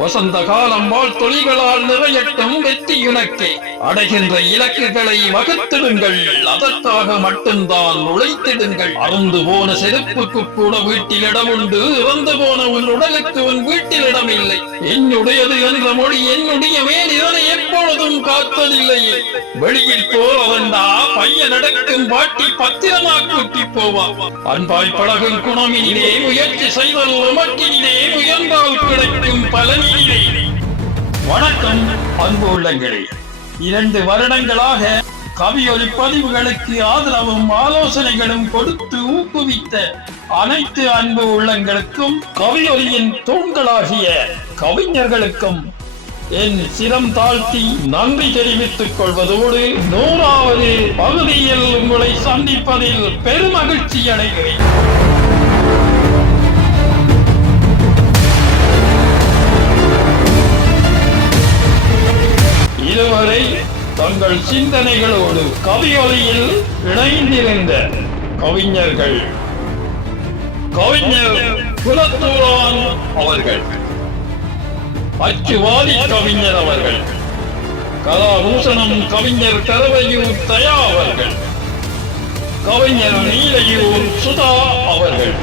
வசந்த காலம் வாழ்த்தொழிகளால் நிறையட்டும் வெற்றியுனக்கே. அடைகின்ற இலக்குகளை வகுத்திடுங்கள், அதற்காக மட்டும்தான் உழைத்திடுங்கள். அறந்து போன செருப்புக்கு கூட வீட்டில் இடம் உண்டு, இறந்து போன உன் உடலுக்கு உன் வீட்டில் இடம் இல்லை. என்னுடையது என்ற மொழி என்னுடைய மேல் இதனை எப்பொழுதும் காத்ததில்லையே. வெளியில் போறவண்டா பையன் நடக்கும் பாட்டி பத்திரமா கூட்டி போவான். அன்பாய் பழகும் குணமினிலே முயற்சி செய்தல் உமக்கினிலே முயன்றால் கிடைக்கும் பலனிலே. வணக்கம் அன்பு உள்ளங்களே. 2 வருடங்களாக கவியொலி பதிவுகளுக்கு ஆதரவும் ஆலோசனைகளும் கொடுத்து ஊக்குவித்த அனைத்து அன்பு உள்ளங்களுக்கும், கவியொலியின் தூண்களாகிய கவிஞர்களுக்கும் என் சிரம் தாழ்த்தி நன்றி தெரிவித்துக் கொள்வதோடு 100வது பகுதியில் உங்களை சந்திப்பதில் பெருமகிழ்ச்சி அடைகிறேன். இதுவரை தங்கள் சிந்தனைகளோடு கவியொலியில் இணைந்திருந்த கவிஞர்கள், கவிஞர் குலத்தூரான் அவர்கள், அச்சுவாதி கவிஞர் அவர்கள், கலாபூஷணம் கவிஞர் கரவையூர் தயா அவர்கள், கவிஞர் நீலையூர் சுதா அவர்கள்,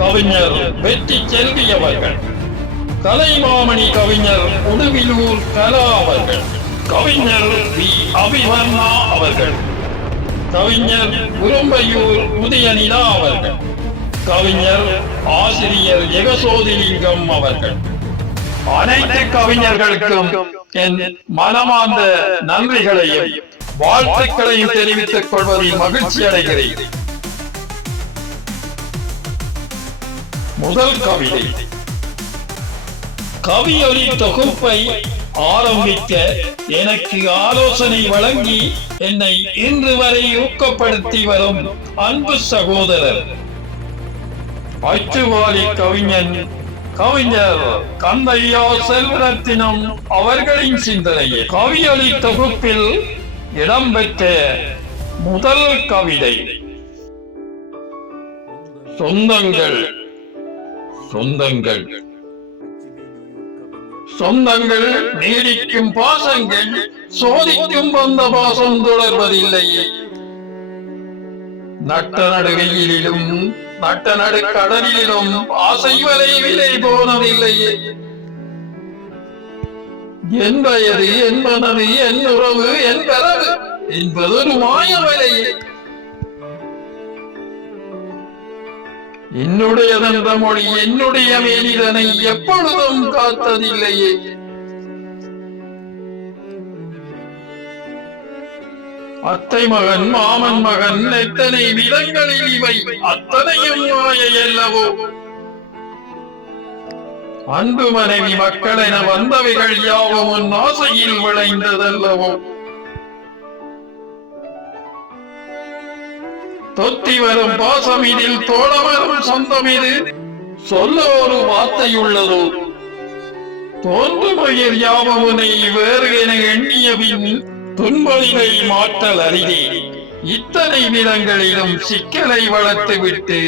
கவிஞர் வெற்றி செல்வி அவர்கள், கலைமாமணி கவிஞர் உடுவிலூர் கலா அவர்கள், கவிஞர் வி அபிவர்ணா அவர்கள், கவிஞர் குரும்பையூர் உதயநிலா அவர்கள், கவிஞர் ஆசிரியர் யகசோதிலிங்கம் அவர்கள், அனைத்து கவிஞர்களுக்கும் என் மனமார்ந்த நன்றிகளையும் வாழ்த்துக்களையும் தெரிவித்துக் கொள்வதில் மகிழ்ச்சி அடைகிறேன். முதல் கவிதை. கவியொலி தொகுப்பை ஆரம்பிக்க எனக்கு ஆலோசனை வழங்கி என்னை இன்று வரை ஊக்கப்படுத்தி வரும் அன்பு சகோதரர் அச்சுவாலி கவிஞர் கந்தையா செல்வரத்தினம் அவர்களின் சிந்தனையில் கவியொலி தொகுப்பில் இடம்பெற்ற முதல் கவிதை. சொந்தங்கள் சொந்தங்கள் சொந்தங்கள் நீடிக்கும் பாசங்கள் சோதிக்கும் வந்த பாசம் தொடர்வதில்லையே. நட்ட நடுகையிலும் நட்ட நடு கடலிலும் ஆசை வரை விலை போனதில்லையே. என் வயது, என் மனது, என் உறவு, என் கரவு என்பதொரு மாயவலையே. என்னுடையதென்ற மொழி என்னுடைய மேலிதனை எப்பொழுதும் காத்ததில்லையே. அத்தை மகன், மாமன் மகன், எத்தனை விதங்களில் இவை அத்தனையும் மாயையல்லவோ. அன்பு மனைவி மக்கள் என வந்தவைகள் யாவும் உன் ஆசையில் விளைந்ததல்லவோ. தொத்தி வரும் பாசம் இதில் தோழவரும் சொந்தம் இது சொல்ல ஒரு வார்த்தை உள்ளதோ. தோன்றுமயிர் யாவமுனை வேறு என எண்ணிய பின் துன்பலினை மாற்றல் அரிதே. இத்தனை விதங்களிலும் சிக்கலை வளர்த்து விட்டு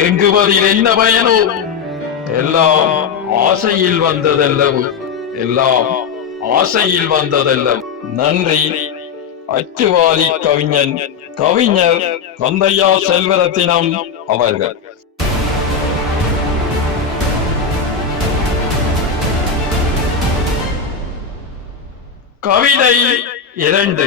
ஏங்குவதில் என்ன பயனோ. எல்லாம் ஆசையில் வந்ததல்லவோ, எல்லாம் ஆசையில் வந்ததல்லவோ. நன்றி. அச்சுவாலி கவிஞர் கந்தையா செல்வரத்தினம் அவர்கள். கவிதை 2.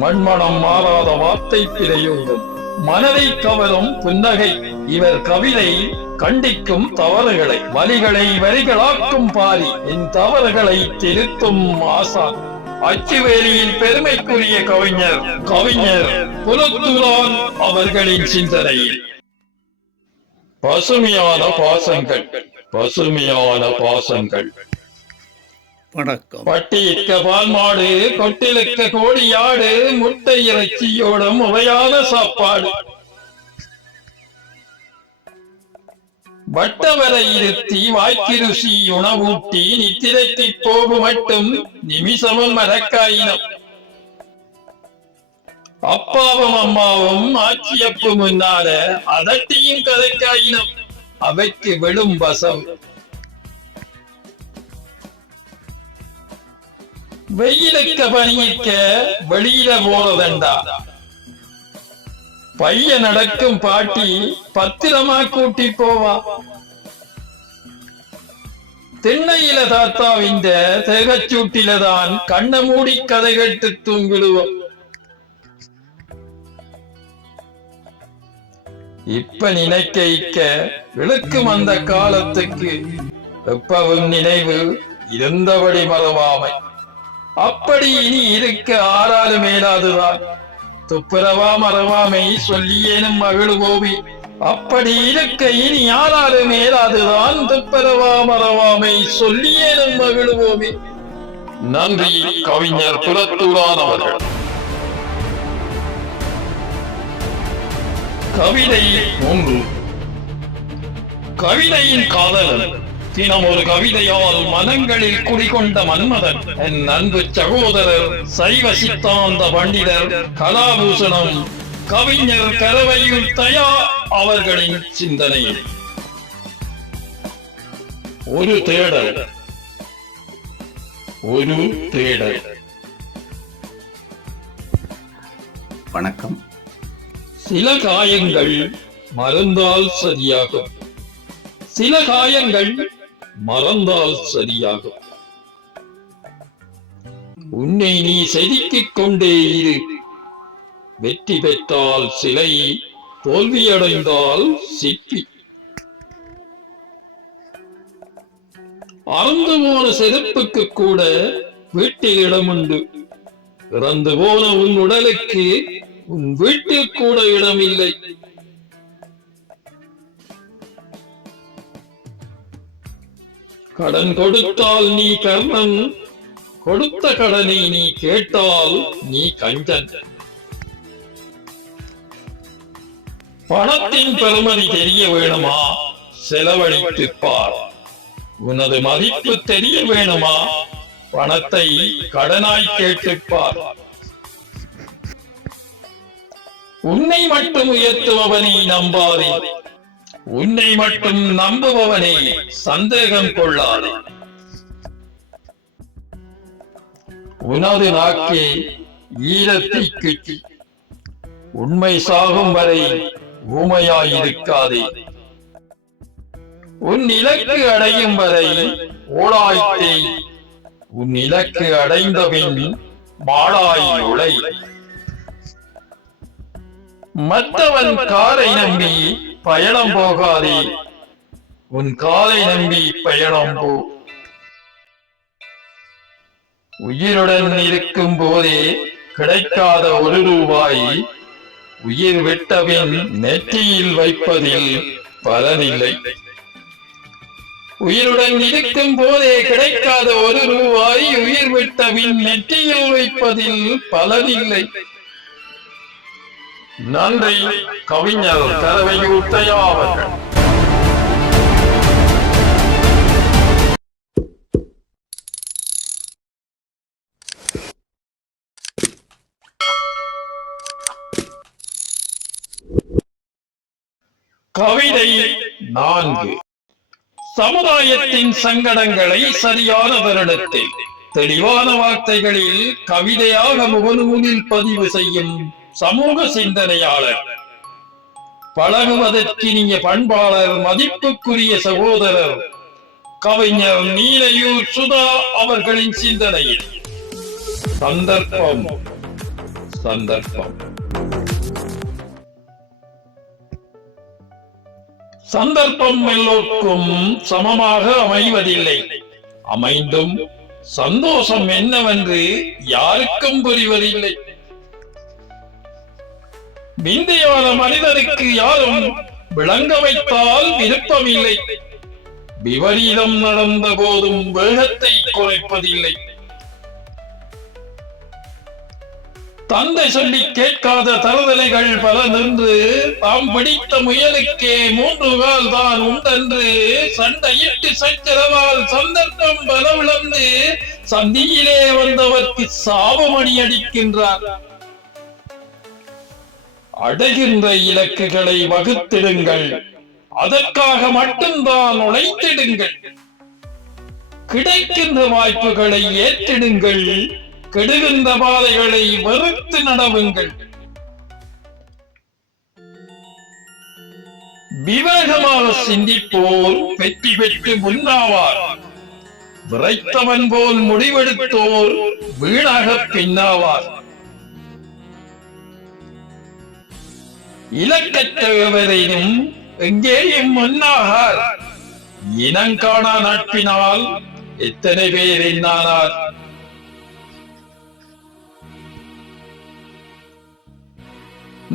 மண்மணம் மாறாத வார்த்தை பிரயோகம், மனதை கவரும் புன்னகை. இவர் கவிதை கண்டிக்கும் தவறுகளை, வலிகளை வரிகளாக்கும் பாரி, என் தவறுகளை திருத்தும் ஆசான். அச்சுவேலியின் பெருமைக்குரிய கவிஞர் குலத்தூரான் அவர்களின் சிந்தனையில் பசுமையான பாசங்கள், பசுமையான பாசங்கள். வணக்கம். பட்டியிற்க பால் மாடு, கொட்டிலுக்க கோழியாடு, முட்டை இறைச்சியோடும் உவையான சாப்பாடு. வட்டவரை இருத்தி வாய்க்கு ருசி உணவூட்டி நித்திரைக்கு போகு மட்டும் நிமிஷமும் மறக்காயினம். அப்பாவும் அம்மாவும் ஆட்சியப்பு முன்னால அதட்டியும் கதைக்காயினம். அவைக்கு விடும் வசம் வெயிலுக்கு பனிக்க வெளியில போறதண்டா, பைய நடக்கும் பாட்டி பத்திரமா கூட்டி போவா. திண்ணையில தாத்தாவின் தேகச்சூட்டிலதான் கண்ண மூடி கதை கேட்டு தூங்கிடுவோம். இப்ப நினைக்க இக்க விளக்கும் அந்த காலத்துக்கு எப்பவும் நினைவு இருந்தபடி மறவாமை. அப்படி இனி இருக்க ஆறாறு மேலாதுதான் துப்புரவா மறவாமை சொல்லியேனும் மகிழ்வோவி. அப்படி இருக்க இனி யாராரு மேலாதுதான் துப்புரவா மறவாமை சொல்லியேனும் மகிழ்வோவி. நன்றி. கவிஞர் புலத்தூரான் அவர்கள். கவிதை 3. கவிதையின் காதலன். தினம் ஒரு கவிதையால் மனங்களில் குடிகொண்ட மன்மதன் என் அன்பு சகோதரர் சைவ சித்தாந்த பண்டிதர் கலாபூஷணம் கவிஞர் கரவையூர் தயா அவர்களின் சிந்தனையில். ஒரு தேடல். ஒரு தேடல். வணக்கம். சில காயங்கள் மறந்தால் சரியாகும். சில காயங்கள் மறந்தால் சரியாகும். உன்னை நீ செதுக்கிக் கொண்டே இரு. வெற்றி பெற்றால் சிலை, தோல்வியடைந்தால் சிப்பி. அறந்து போன செருப்புக்கு கூட வீட்டில் இடம் உண்டு. இறந்து போன உன் உடலுக்கு உன் வீட்டில் கூட இடமில்லை. கடன் கொடுத்தால் நீ கர்ணன், கொடுத்த கடனை நீ கேட்டால் நீ கஞ்சன். பணத்தின் பெருமதி தெரிய வேணுமா? செலவழித்து பார். உனது மதிப்பு தெரிய வேணுமா? பணத்தை கடனாய் கேட்டுப்பார். உன்னை மட்டும் உயர்த்துபவனை நம்பாதே. உன்னை மட்டும் நம்புபவனை சந்தேகம் கொள்ளாதே. உனது நாக்கே ஈரத்தீக்குச்சி. உண்மை சாகும் வரை ஊமையாயிருக்காதே. உன் இலக்கு அடையும் வரை ஓடாய்த்தே. உன் இலக்கு அடைந்தபின் மாடாய் உழை. மற்றவன் காரை நம்பி பயணம் போகாதே. உன் காலை நம்பி பயணம் போ. உயிருடன் இருக்கும் போதே கிடைக்காத ₹1 உயிர் விட்டபின் நெற்றியில் வைப்பதில் பலனில்லை. உயிருடன் இருக்கும் போதே கிடைக்காத ₹1 உயிர் விட்டபின் நெற்றியில் வைப்பதில் பலனில்லை. நன்றி. கவிஞர் கரவையூர் தயா அவர்கள். கவிதை 4. சமுதாயத்தின் சங்கடங்களை சரியான தருணத்தில் தெளிவான வார்த்தைகளில் கவிதையாக முகநூலில் பதிவு செய்யும் சமூக சிந்தனையாளர், பழகுவதற்கினிய பண்பாளர், மதிப்புக்குரிய சகோதரர் கவிஞர் நீலையூர் சுதா அவர்களின் சிந்தனையில். சந்தர்ப்பம். சந்தர்ப்பம். சந்தர்ப்பம் எல்லோருக்கும் சமமாக அமைவதில்லை. அமைந்தும் சந்தோஷம் என்னவென்று யாருக்கும் புரிவதில்லை. விந்தையான மனிதனுக்கு யாரும் விளங்க வைத்தால் விருப்பமில்லை. விபரீதம் நடந்த போதும் வேகத்தை குறைப்பதில்லை. தந்தை சொல்லி கேட்காத தருதலைகள் பல நின்று தாம் பிடித்த முயலுக்கே 3 கால் தான் உண்டென்று சண்டையிட்டு சச்சரவால் சந்தர்ப்பம் பல விளந்து சந்தியிலே வந்தவர்க்கு சாபமணி அடிக்கின்றார். அடைகின்ற இலக்குகளை வகுத்திடுங்கள். அதற்காக மட்டும்தான் உழைத்திடுங்கள். கிடைக்கின்ற வாய்ப்புகளை ஏற்றிடுங்கள், கெடுகின்ற பாதைகளை வெறுத்து நடவுங்கள். விவேகமாக சிந்திப்போர் வெற்றி பெற்று முன்னாவார். விரைத்தவன் போல் முடிவெடுத்தோர் வீணாக பின்னாவார். இலக்கற்றவரையும் எங்கேயும் முன்னாகார். இனங்காணா நட்பினால் எத்தனை பேர் என்னானார்.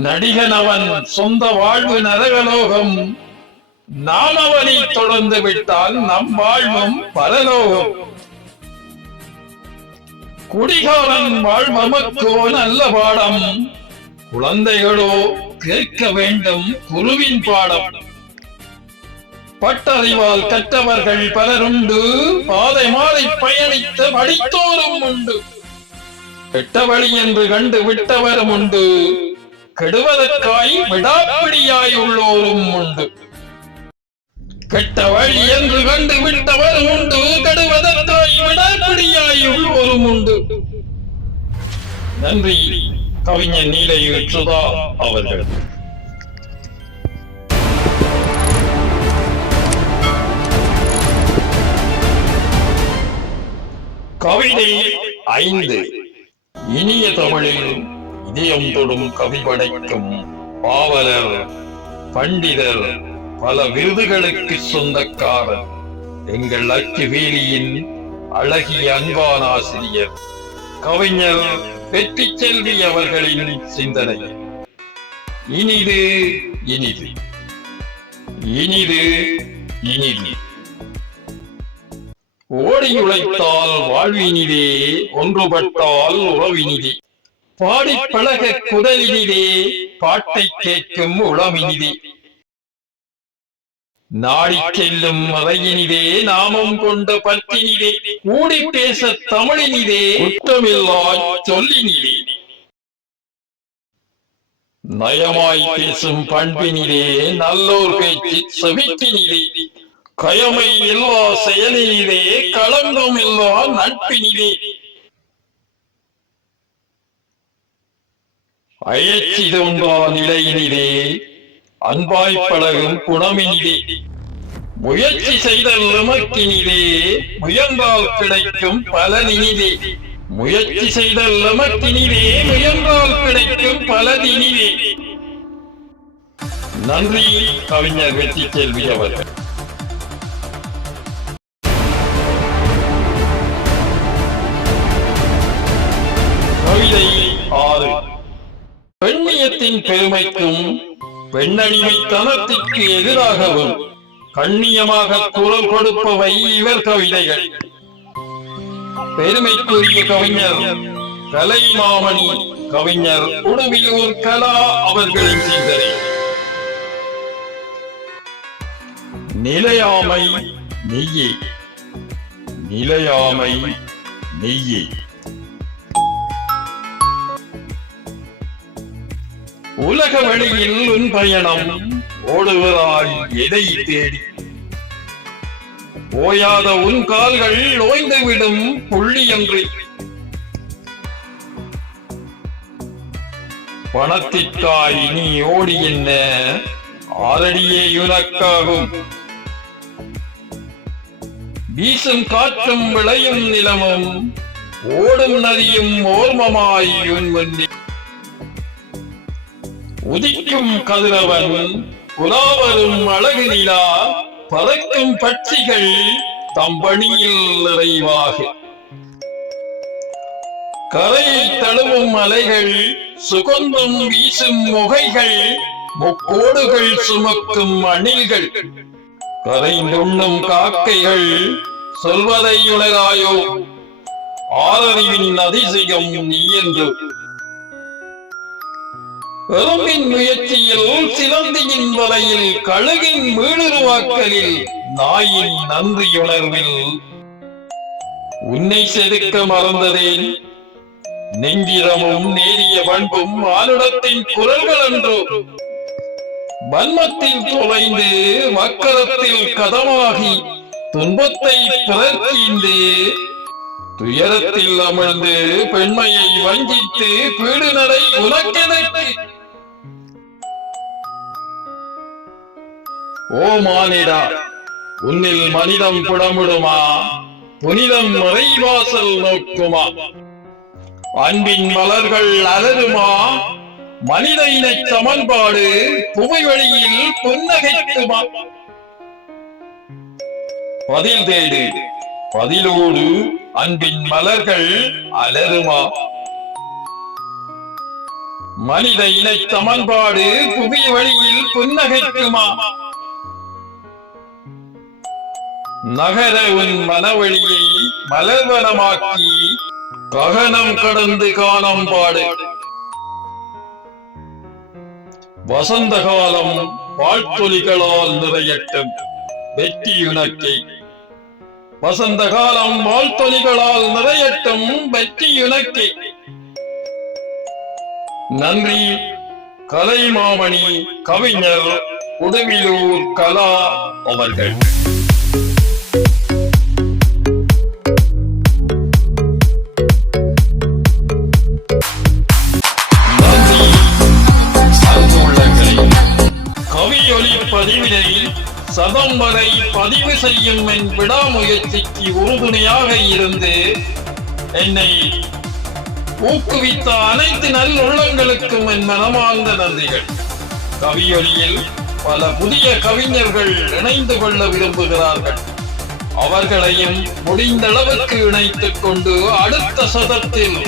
நடிகன் அவன் சொந்த வாழ்வு நரகலோகம். நாம் அவனை தொடர்ந்து விட்டால் நம் வாழ்வும் பரலோகம். குடிகாரன் வாழ்வமக்கோ நல்ல பாடம். குழந்தைகளோ கேட்க வேண்டும் குருவின் பாடம். பட்டறிவால் கற்றவர்கள் பலருண்டு. பாதை மாறி பயணித்த படித்தோரும் உண்டு. கெட்ட வழி என்று கண்டு விட்டவரும் உண்டு. கெடுவதற்காய் விடாப்பிடியாய் உள்ளோரும் உண்டு. கெட்ட வழி என்று கண்டு விட்டவரும் உண்டு. கெடுவதற்காய் விடாப்பிடியாய் உள்ளோரும் உண்டு. நன்றி. கவிஞர் நீலை சுதா அவர்கள். கவிதை 5. இனிய தமிழில் இதயம் தொடும் கவி படைக்கும் பாவலர், பண்டிதர், பல விருதுகளுக்கு சொந்தக்காரர் எங்கள் அச்சுவேலியின் அழகிய அன்பான ஆசிரியர் கவிஞர் வெற்றி செல்வி அவர்களின் சிந்தனை. இனிது இனிது இனிது இனிது. ஓடி உழைத்தால் வாழ்வினிதே, ஒன்றுபட்டால் உறவினிதே. பாடி பழக குரலினிதே, பாட்டை கேட்கும் உளமினிதே. நாடி செல்லும் மறையினிதே, நாமம் கொண்ட பற்றினிதே. கூடி பேச தமிழினிதே, குற்றமில்லா சொல்லினிதே. நயமாய் பேசும் பண்பினிதே, நல்லோர் பேச்சு செவிக்கினிதே. கயமை இல்லா செயலினிதே, களங்கம் இல்லா நட்பினிதே. அயற்சி தோன்றா நிலையினிதே, அன்பாய் பழகும் குணமினிதே. முயற்சி செய்தல் எமக்கினிதே, முயன்றால் கிடைக்கும் பலனினிதே. முயற்சி செய்தல் எமக்கினிதே, முயன்றால் கிடைக்கும் பலனினிதே. நன்றி. கவிஞர் வெற்றி செல்வி அவர்கள். கவிதை 6. பெண்ணியத்தின் பெருமைக்கும் பெண்ணடிமைத்தனத்திற்கு எதிராகவும் கண்ணியமாக குரல் கொடுப்பவை இவர் கவிதைகள். பெருமைக்குரிய கவிஞர் கலைமாமணி கவிஞர் உடுவியூர் கலா அவர்களின் சிந்தனை. நிலையாமை நெய்யே, நிலையாமை நெய்யே. உலக வழியில் உன் பயணம் ஓடுவதாய் எதை தேடி. ஓயாத உன் கால்கள் ஓய்ந்துவிடும் புள்ளியன்றி. பணத்திற்காய் நீ ஓடி என்ன ஆரடியே உனக்காகும். வீசும் காற்றும் விளையும் நிலமும் ஓடும் நதியும் ஓர்மமாய் உன் முன்னே. உதிக்கும் கதிரவன் புலாவரும் அழகு நிலா பறக்கும் பட்சிகள் தம்பணியில் நிறைவாக. கரையை தழுவும் அலைகள் சுகந்தம் வீசும் முகைகள் முக்கோடுகள் சுமக்கும் அணில்கள். கரைந்துண்ணும் காக்கைகள் சொல்வதை உணராயோ, ஆறறிவின் அதிசயம் நீ என்று. எறும்பின் முயற்சியில் சிலந்தியின் வலையில் கழுகின் மீளுருவாக்கலில் நாயின் நன்றியுணர்வில் உன்னை செதுக்க மறந்ததேன். நெஞ்சிரமும் நேரிய பண்பும் மானுடத்தின் குரல்கள் அன்றோ. வன்மத்தில் தொலைந்து மக்களத்தில் கதமாகி துன்பத்தை பிறர்க்கீந்து துயரத்தில் அமர்ந்து பெண்மையை வஞ்சித்து பீடு நடை உனக்கெனக்கு. ஓ மானிடா, உன்னில் மனிதம் புடமுடுமா, புனிதம் மறைவாசல் நோக்குமா, அன்பின் மலர்கள் அலருமா, மனித இன சமன்பாடு புவி வழியில் புன்னகைக்குமா. பதில் தேடு, பதிலோடு அன்பின் மலர்கள் அலருமா, மனித இன சமன்பாடு புவி வழியில் புன்னகைக்குமா. நகர உன் மனவழியை மலர்வனமாக்கி ககனம் கடந்து காணம் பாடு. வசந்த காலம் வாழ்த்தொலிகளால் நிறையட்டும் வெற்றி உனக்கே. வசந்த காலம் வாழ்த்தொலிகளால் நிறையட்டும் வெற்றி உனக்கே. நன்றி. கலைமாமணி கவிஞர் உடுவிலூர் கலா அவர்கள். கவியொலி பதிவினை சதம் வரை பதிவு செய்யும் என் விடாமுயற்சிக்கு உறுதுணையாக இருந்து என்னை ஊக்குவித்த அனைத்து நல்லுள்ளங்களுக்கும் என் மனமார்ந்த நன்றிகள். கவியொலியில் பல புதிய கவிஞர்கள் இணைந்து கொள்ள விரும்புகிறார்கள். அவர்களையும் முடிந்த அளவுக்கு இணைத்துக் கொண்டு அடுத்த சதத்தில்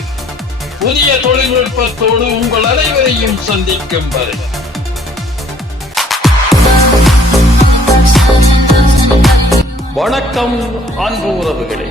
புதிய தொழில்நுட்பத்தோடு உங்கள் அனைவரையும் சந்திக்கும் வரை வணக்கம் அன்பு உறவுகளே.